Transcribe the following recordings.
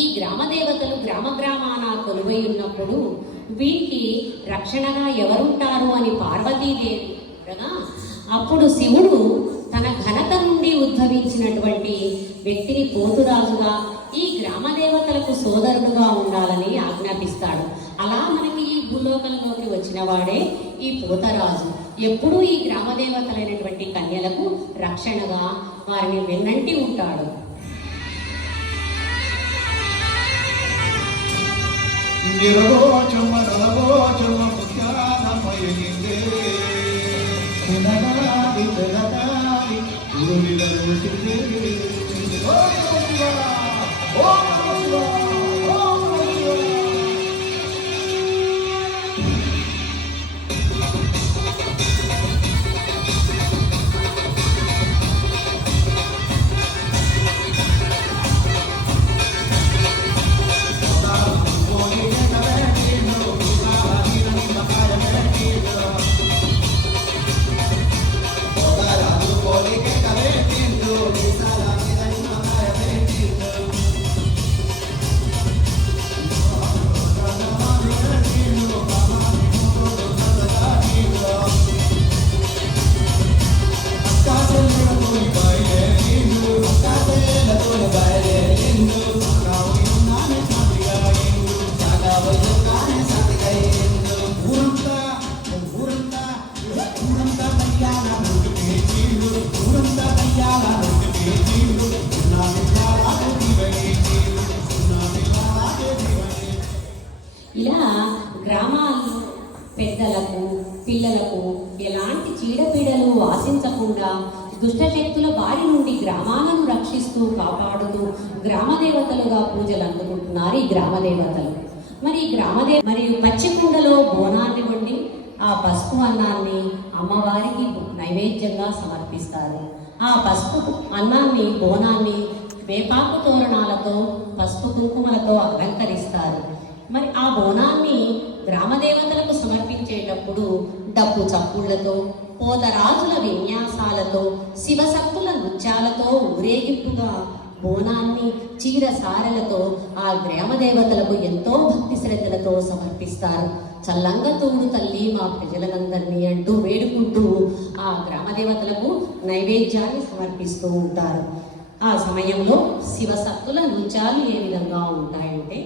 ఈ గ్రామ దేవతలు గ్రామాన కొలువై ఉన్నప్పుడు వీరికి రక్షణగా ఎవరుంటారు అని పార్వతీదేవి అనగా, అప్పుడు శివుడు తన ఘనత నుండి ఉద్భవించినటువంటి వ్యక్తిని పోతురాజుగా ఈ గ్రామ దేవతలకు సోదరుడుగా ఉండాలని ఆజ్ఞాపిస్తాడు. అలా మనకి ఈ భూలోకంలోకి వచ్చిన వాడే ఈ పోతరాజు. ఎప్పుడూ ఈ గ్రామ దేవతలైనటువంటి కన్యలకు రక్షణగా వారిని వెన్నంటి ఉంటాడు. ఇలా గ్రామాల్లో పెద్దలకు పిల్లలకు ఎలాంటి చీడపీడలు ఆశించకుండా దుష్టశక్తుల బారి నుండి గ్రామాలను రక్షిస్తూ కాపాడుతూ గ్రామదేవతలుగా పూజలు అందుకుంటున్నారు ఈ గ్రామదేవతలు. మరియు పచ్చికుండలో బోనాన్ని వండి ఆ పసుపు అన్నాన్ని అమ్మవారికి నైవేద్యంగా సమర్పిస్తారు. ఆ పసుపు అన్నాన్ని బోనాన్ని వేపాకు తోరణాలతో పసుపు కుంకుమలతో అలంకరిస్తారు. మరి ఆ బోనాన్ని గ్రామదేవతలకు సమర్పించేటప్పుడు డప్పు చప్పుళ్లతో, పోతరాజుల విన్యాసాలతో, శివశక్తుల నృత్యాలతో ఊరేగింపుగా బోనాన్ని చీరసారలతో ఆ గ్రామదేవతలకు ఎంతో భక్తి శ్రద్ధలతో సమర్పిస్తారు. చల్లంగా తోడు తల్లి మా ప్రజలందరినీ అంటూ వేడుకుంటూ ఆ గ్రామదేవతలకు నైవేద్యాన్ని సమర్పిస్తూ ఉంటారు. ఆ సమయంలో శివశక్తుల నృత్యాలు ఏ విధంగా ఉంటాయంటే,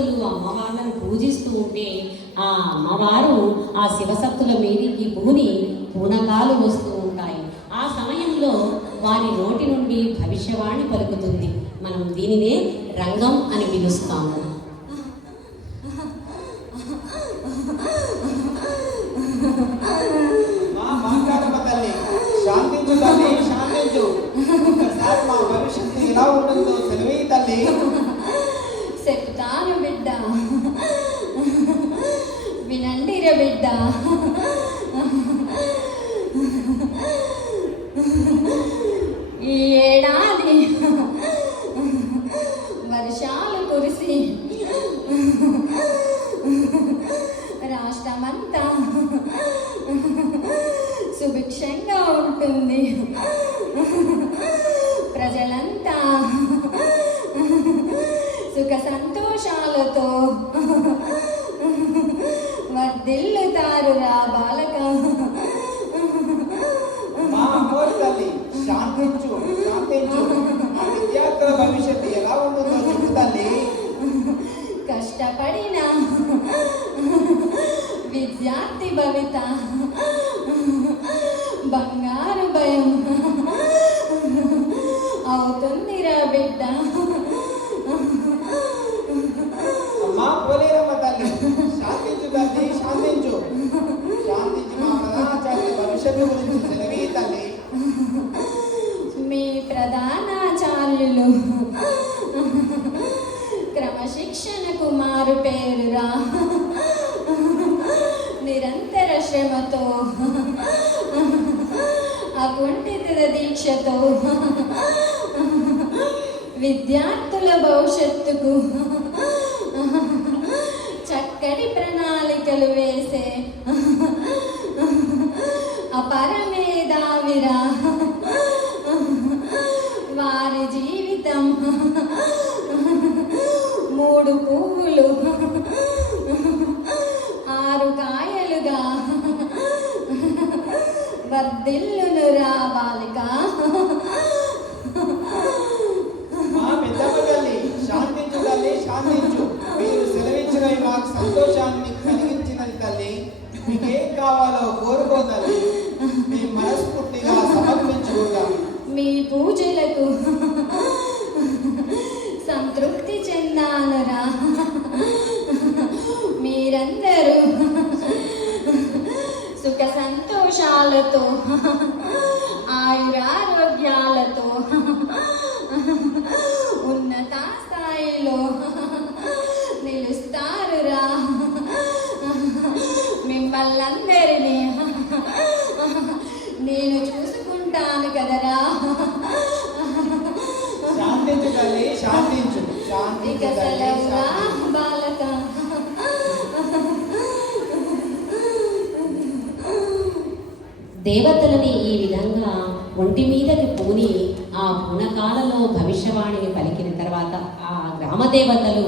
శివసత్తులు అమ్మవార్లను పూజిస్తూ ఉంటే ఆ అమ్మవారు ఆ శివసత్తుల మీదికి పూనకాలు వస్తూ ఉంటాయి. ఆ సమయంలో వారి నోటి నుండి భవిష్యవాణి పలుకుతుంది. మనం దీనినే రంగం అని పిలుస్తాము. శాంతించు తల్లి, శాంతించు. ఒకసారి మా భవిష్యత్తు ఎలా ఉంటుందో తెలివి తల్లి. చెప్తాను బిడ్డ, వినండిర బిడ్డ. ఈ ఏడాది వర్షాలు కురిసి రాష్ట్రమంతా సుభిక్షంగా ఉంటుంది. ప్రజలంతా సుఖ సంతోషాలతో వర్ధిల్లుతారు రా బాలక. మా అమ్మోరు తల్లి, శాంతించు, శాంతించు. ఆ విద్యార్థుల భవిష్యత్తు ఎలా ఉంటుందో చెప్పు తల్లి. కష్టపడిన విద్యార్థి భవిత బంగారు భయం అవుతుందిరా బిడ్డ. అమ్మా పోలేరమ్మ తల్లి, శాంతించు తల్లి, శాంతించు. శాంతించి మా ప్రధానాచార్య భవిష్యత్తు గురించి తెలివి తల్లి. మీ ప్రధానాచార్యులు క్రమశిక్షణకు మారు పేరురా. నిరంతర శ్రమతో అకుంఠిత దీక్షతో విద్యార్థుల భవిష్యత్తుకు చక్కటి ప్రణాళికలు వేసే అపరమేధావిరా. వారి జీవితం 3 పువ్వులు 6 కాయలుగా వర్ధిల్లును రా బాలిక. మా పెద్దమ్మ తల్లి, శాంతించు తల్లి, శాంతించు. మీరు సెలవిచ్చినవి మాకు సంతోషాన్ని కలిగించినది తల్లి. మీకేం కావాలో కోరుకో తల్లి, మేము మనస్ఫూర్తిగా సమర్పించుకుంటాం. మీ పూజలకు సంతృప్తి చెందానురా. మీరందరూ సుఖ సంతోషాలతో ఆయురారోగ్యాలతో ఉన్నత స్థాయిలో నిలుస్తారురా. మిమ్మల్నందరినీ నేను చూసుకుంటాను కదరా. శాంతించు తల్లి, శాంతించు. ఇక శాంతించు తల్లి, సెలవురా శాంతించు. బాలక. దేవతలని ఈ విధంగా ఒంటి మీదకి పూని ఆ పూనకాలలో భవిష్యవాణిని పలికిన తర్వాత ఆ గ్రామ దేవతలు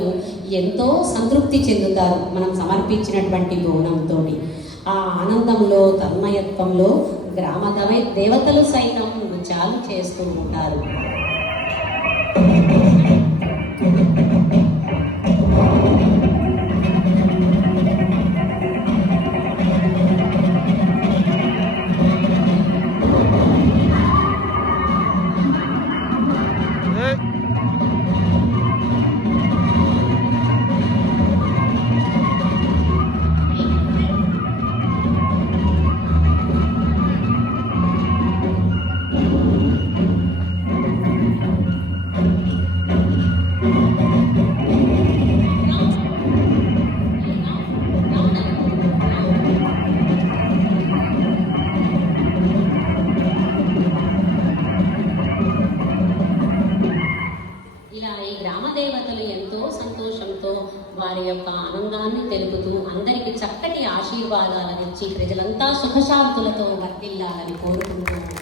ఎంతో సంతృప్తి చెందుతారు మనం సమర్పించినటువంటి బోనంతో. ఆ ఆనందంలో తన్మయత్వంలో గ్రామ దేవతలు సైతం నృత్యాలు చేస్తూ ఉంటారు. దేవతలు ఎంతో సంతోషంతో వారి యొక్క ఆనందాన్ని తెలుపుతూ అందరికి చక్కటి ఆశీర్వాదాలను ఇచ్చి ప్రజలంతా సుఖశాంతులతో వర్ధిల్లాలని కోరుకుంటూ ఉంటారు.